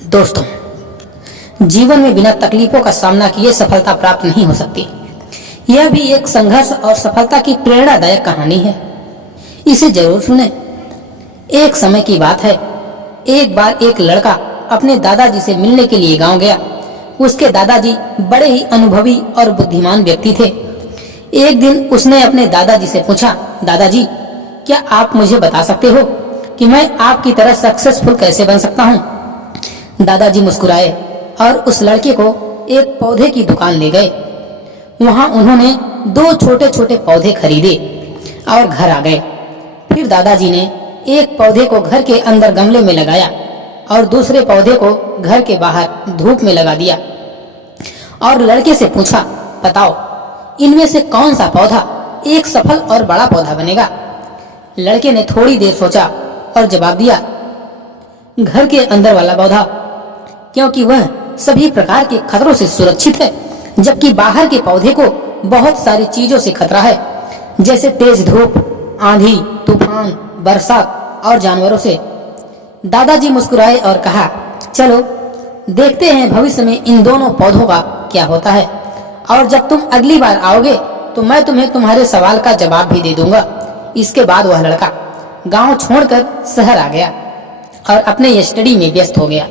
दोस्तों, जीवन में बिना तकलीफों का सामना किए सफलता प्राप्त नहीं हो सकती। यह भी एक संघर्ष और सफलता की प्रेरणादायक कहानी है। इसे जरूर सुने। एक समय की बात है, एक बार एक लड़का अपने दादाजी से मिलने के लिए गांव गया। उसके दादाजी बड़े ही अनुभवी और बुद्धिमान व्यक्ति थे। एक दिन उसने अपने दादाजी से पूछा, दादाजी, क्या आप मुझे बता सकते हो कि मैं आपकी तरह सक्सेसफुल कैसे बन सकता हूँ। दादाजी मुस्कुराए और उस लड़के को एक पौधे की दुकान ले गए। वहां उन्होंने 2 छोटे छोटे पौधे खरीदे और घर आ गए। फिर दादाजी ने एक पौधे को घर के अंदर गमले में लगाया और दूसरे पौधे को घर के बाहर धूप में लगा दिया और लड़के से पूछा, बताओ इनमें से कौन सा पौधा एक सफल और बड़ा पौधा बनेगा। लड़के ने थोड़ी देर सोचा और जवाब दिया, घर के अंदर वाला पौधा, क्योंकि वह सभी प्रकार के खतरों से सुरक्षित है, जबकि बाहर के पौधे को बहुत सारी चीजों से खतरा है, जैसे तेज धूप, आंधी, तूफान, बरसात और जानवरों से। दादाजी मुस्कुराए और कहा, चलो देखते हैं भविष्य में इन दोनों पौधों का क्या होता है, और जब तुम अगली बार आओगे तो मैं तुम्हें तुम्हारे सवाल का जवाब भी दे दूंगा। इसके बाद वह लड़का गांव छोड़कर शहर आ गया और अपने स्टडी में व्यस्त हो गया।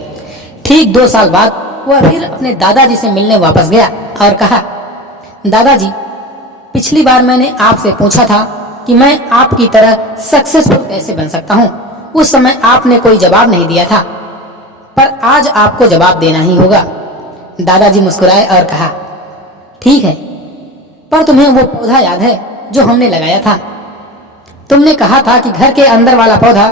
ठीक 2 साल बाद वह फिर अपने दादाजी से मिलने वापस गया और कहा, दादाजी, पिछली बार मैंने आपसे पूछा था कि मैं आपकी तरह सक्सेसफुल कैसे बन सकता हूँ। उस समय आपने कोई जवाब नहीं दिया था, पर आज आपको जवाब देना ही होगा। दादाजी मुस्कुराए और कहा, ठीक है, पर तुम्हें वो पौधा याद है जो हमने लगाया था। तुमने कहा था कि घर के अंदर वाला पौधा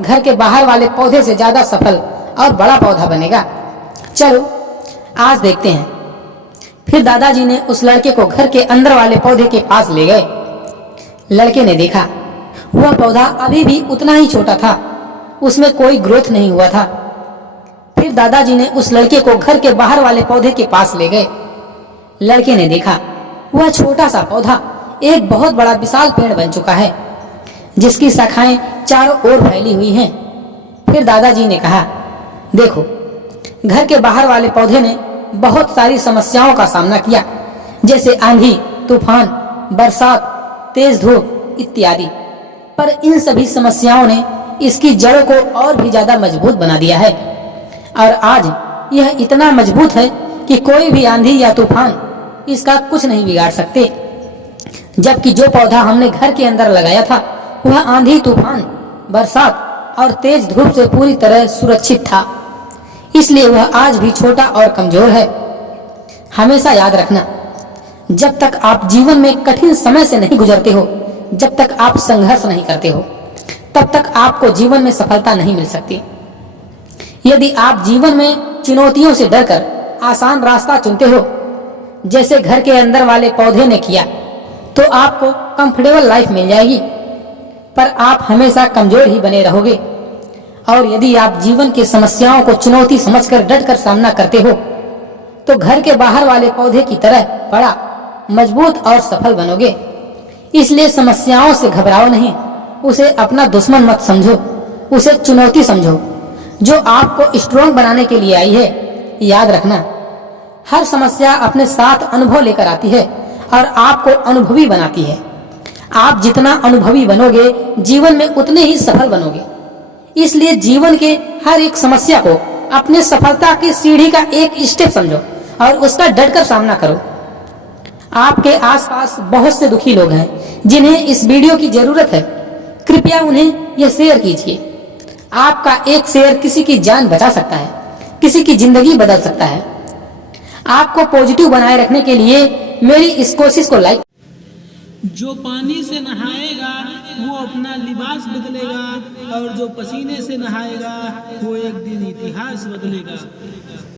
घर के बाहर वाले पौधे से ज्यादा सफल और बड़ा पौधा बनेगा। चलो आज देखते हैं। फिर दादाजी ने उस लड़के को घर के अंदर वाले पौधे के पास ले गए। लड़के ने देखा वह पौधा अभी भी उतना ही छोटा था, उसमें कोई ग्रोथ नहीं हुआ था। फिर दादाजी ने उस लड़के को घर के बाहर वाले पौधे के पास ले गए। लड़के ने देखा वह छोटा सा पौधा एक बहुत बड़ा विशाल पेड़ बन चुका है, जिसकी शाखाएं चारों ओर फैली हुई हैं। फिर दादाजी ने कहा, देखो, घर के बाहर वाले पौधे ने बहुत सारी समस्याओं का सामना किया, जैसे आंधी, तूफान, बरसात, तेज धूप इत्यादि, पर इन सभी समस्याओं ने इसकी जड़ों को और भी ज्यादा मजबूत बना दिया है और आज यह इतना मजबूत है कि कोई भी आंधी या तूफान इसका कुछ नहीं बिगाड़ सकते। जबकि जो पौधा हमने घर के अंदर लगाया था वह आंधी, तूफान, बरसात और तेज धूप से पूरी तरह सुरक्षित था, इसलिए वह आज भी छोटा और कमजोर है। हमेशा याद रखना, जब तक आप जीवन में कठिन समय से नहीं गुजरते हो, जब तक आप संघर्ष नहीं करते हो, तब तक आपको जीवन में सफलता नहीं मिल सकती। यदि आप जीवन में चुनौतियों से डरकर आसान रास्ता चुनते हो, जैसे घर के अंदर वाले पौधे ने किया, तो आपको कंफर्टेबल लाइफ मिल जाएगी, पर आप हमेशा कमजोर ही बने रहोगे। और यदि आप जीवन की समस्याओं को चुनौती समझकर डटकर सामना करते हो, तो घर के बाहर वाले पौधे की तरह बड़ा, मजबूत और सफल बनोगे। इसलिए समस्याओं से घबराओ नहीं, उसे अपना दुश्मन मत समझो, उसे चुनौती समझो जो आपको स्ट्रॉन्ग बनाने के लिए आई है। याद रखना, हर समस्या अपने साथ अनुभव लेकर आती है और आपको अनुभवी बनाती है। आप जितना अनुभवी बनोगे, जीवन में उतने ही सफल बनोगे। इसलिए जीवन के हर एक समस्या को अपने सफलता की सीढ़ी का एक स्टेप समझो और उसका डटकर सामना करो। आपके आसपास बहुत से दुखी लोग हैं जिन्हें इस वीडियो की जरूरत है। कृपया उन्हें यह शेयर कीजिए। आपका एक शेयर किसी की जान बचा सकता है, किसी की जिंदगी बदल सकता है। आपको पॉजिटिव बनाए रखने के लिए मेरी इस कोशिश को लाइक। जो पानी से नहाएगा वो अपना लिबास बदलेगा, और जो पसीने से नहाएगा वो एक दिन इतिहास बदलेगा।